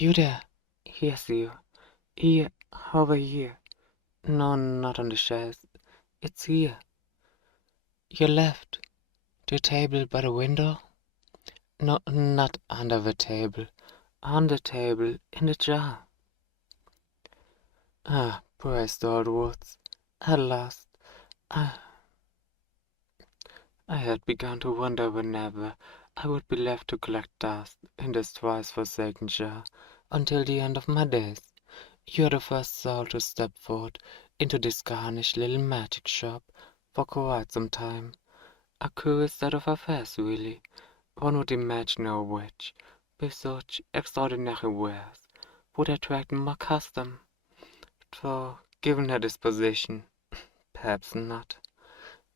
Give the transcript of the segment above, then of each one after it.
You there? Yes, you. Here, over here. No, not on the shelves. It's here. Your left. The table by the window? No, not under the table. On the table, in the jar. Ah, praise the old woods. At last. I, I had begun to wonder whenever I would be left to collect dust in this twice forsaken jar until the end of my days. You're the first soul to step forward into this garnished little magic shop for quite some time. A curious state of affairs, really. One would imagine a witch with such extraordinary wares would attract more custom, though, given her disposition, perhaps not.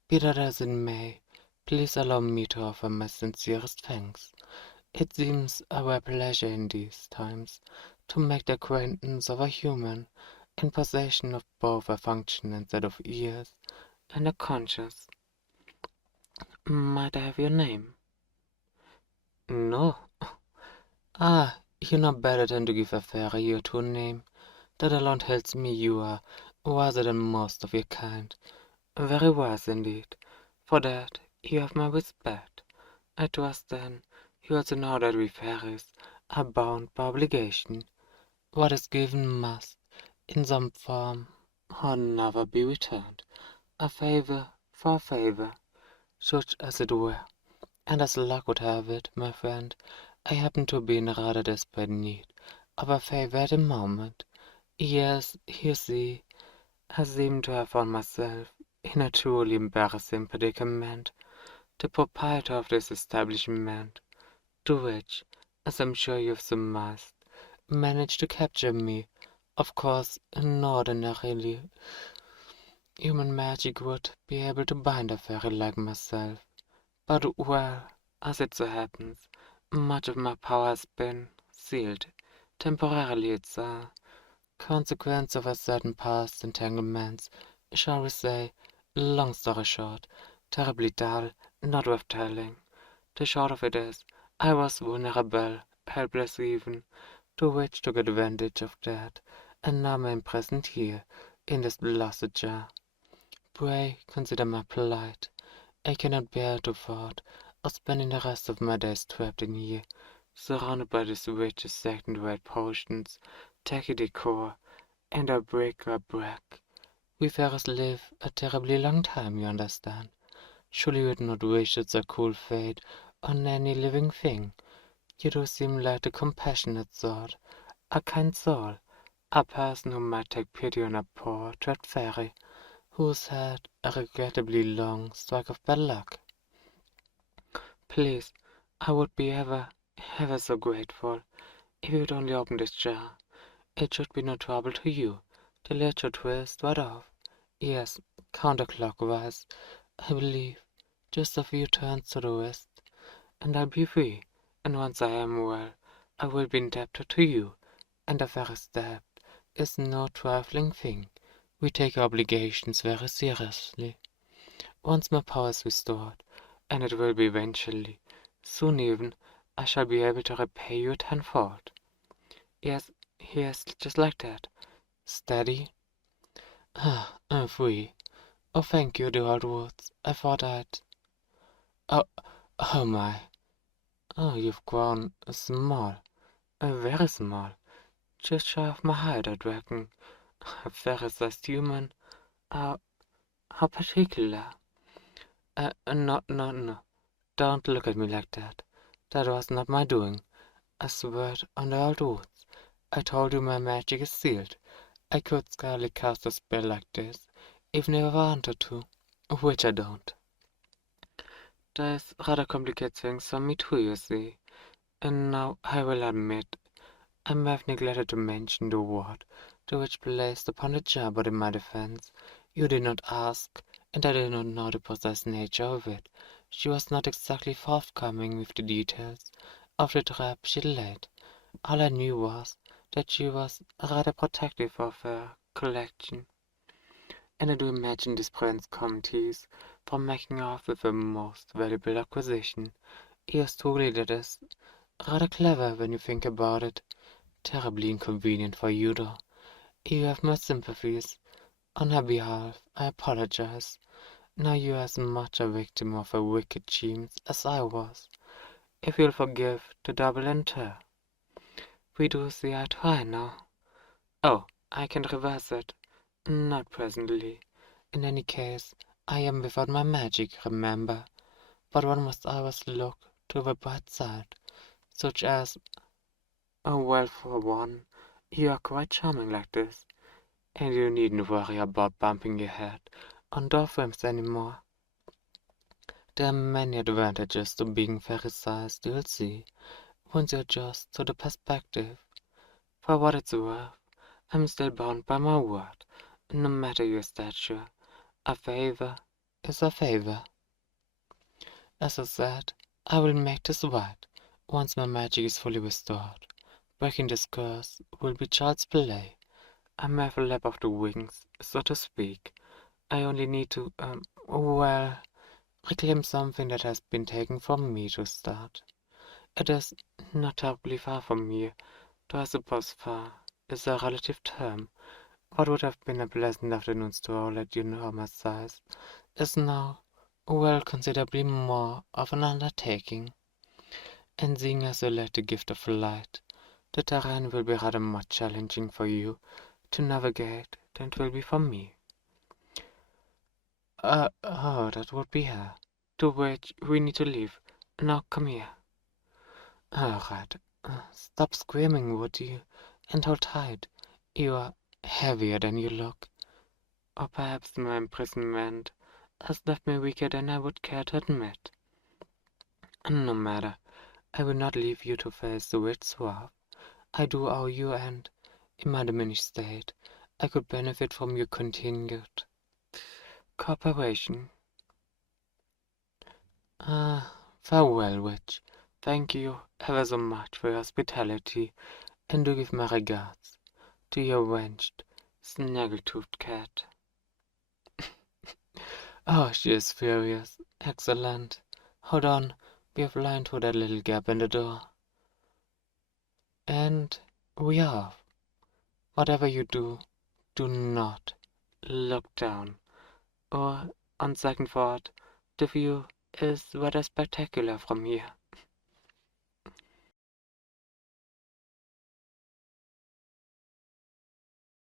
Be that as it may, please allow me to offer my sincerest thanks. It seems a rare pleasure in these times to make the acquaintance of a human in possession of both a functioning set of ears and a conscience. Might I have your name? No. Ah, you know better than to give a fairy your true name. That alone tells me you are wiser than most of your kind. Very wise indeed. For that you have my respect. I trust then you also know that we fairies are bound by obligation. What is given must, in some form or another, be returned. A favor for a favor, such as it were. And as luck would have it, my friend, I happen to be in rather desperate need of a favor at the moment. Yes, you see, I seem to have found myself in a truly embarrassing predicament. The proprietor of this establishment, to which, as I'm sure you've surmised, managed to capture me. Of course, ordinarily, human magic would be able to bind a fairy like myself. But, well, as it so happens, much of my power has been sealed. Temporarily, it's a consequence of a certain past entanglements, shall we say. Long story short, terribly dull, not worth telling. The short of it is, I was vulnerable, helpless even, to which took advantage of that, and now I'm present here, in this blessed jar. Pray consider my plight. I cannot bear to thought of spending the rest of my days trapped in here, surrounded by these witches' second-rate potions, tacky decor, and a bric-a-brac. We fairies live a terribly long time, you understand. Surely you would not wish such a cruel fate on any living thing. You do seem like a compassionate sort, a kind soul, a person who might take pity on a poor, trapped fairy who's had a regrettably long strike of bad luck. Please, I would be ever so grateful if you would only open this jar. It should be no trouble to you. The lid should twist right off. Yes, counterclockwise, I believe. Just a few turns to the wrist, and I'll be free. And once I am well, I will be indebted to you. And a fairy's debt is no trifling thing. We take our obligations very seriously. Once my power is restored, and it will be eventually, soon even, I shall be able to repay you tenfold. Yes, yes, just like that. Steady. Ah, I'm free. Oh, thank you, the old woods. I thought I'd... Oh, oh my. Oh, you've grown small. Very small. Just shy of my height, I reckon. A very-sized human. How, how particular. No, no, no. Don't look at me like that. That was not my doing. I swear it on the old woods. I told you my magic is sealed. I could scarcely cast a spell like this, even if I wanted to, which I don't. Does rather complicate things for me too, you see. And now I will admit, I may have neglected to mention the ward to which placed upon the jar, but in my defense, you did not ask, and I did not know the precise nature of it. She was not exactly forthcoming with the details of the trap she laid. All I knew was that she was rather protective of her collection, and I do imagine this prevents committees from making off with a most valuable acquisition. Yes, truly, that is rather clever when you think about it. terribly inconvenient for you, though. You have my sympathies. On her behalf, I apologize. Now you are as much a victim of her wicked schemes as I was. If you'll forgive the double enter, we do see eye to eye now. Oh, I can reverse it. Not presently. In any case, I am without my magic, remember. But one must always look to the bright side, such as, oh well, for one, you are quite charming like this, and you needn't worry about bumping your head on door frames anymore. There are many advantages to being fairy-sized, you'll see, once you adjust to the perspective. For what it's worth, I'm still bound by my word, no matter your stature. A favor is a favor. As I said, I will make this right, once my magic is fully restored. Breaking this curse will be child's play. I may have a lap of the wings, so to speak. I only need to, well, reclaim something that has been taken from me to start. It is not terribly far from here, though I suppose far is a relative term. What would have been a pleasant afternoon stroll at your normal size is now, well, considerably more of an undertaking. And seeing as you lack the gift of flight, the terrain will be rather more challenging for you to navigate than it will be for me. Oh, that would be her. To which we need to leave. Now come here. Alright. Stop screaming, would you? And hold tight. You are heavier than you look. Or perhaps my imprisonment has left me weaker than I would care to admit. No matter. I will not leave you to face the witch swamp. I do owe you, and, in my diminished state, I could benefit from your continued cooperation. Farewell, witch. Thank you ever so much for your hospitality, and do give my regards to your wenched, snaggle-toothed cat. Oh, she is furious. Excellent. Hold on, we have lined through that little gap in the door. And we are off. Whatever you do, do not look down. Or, on second thought, the view is rather spectacular from here.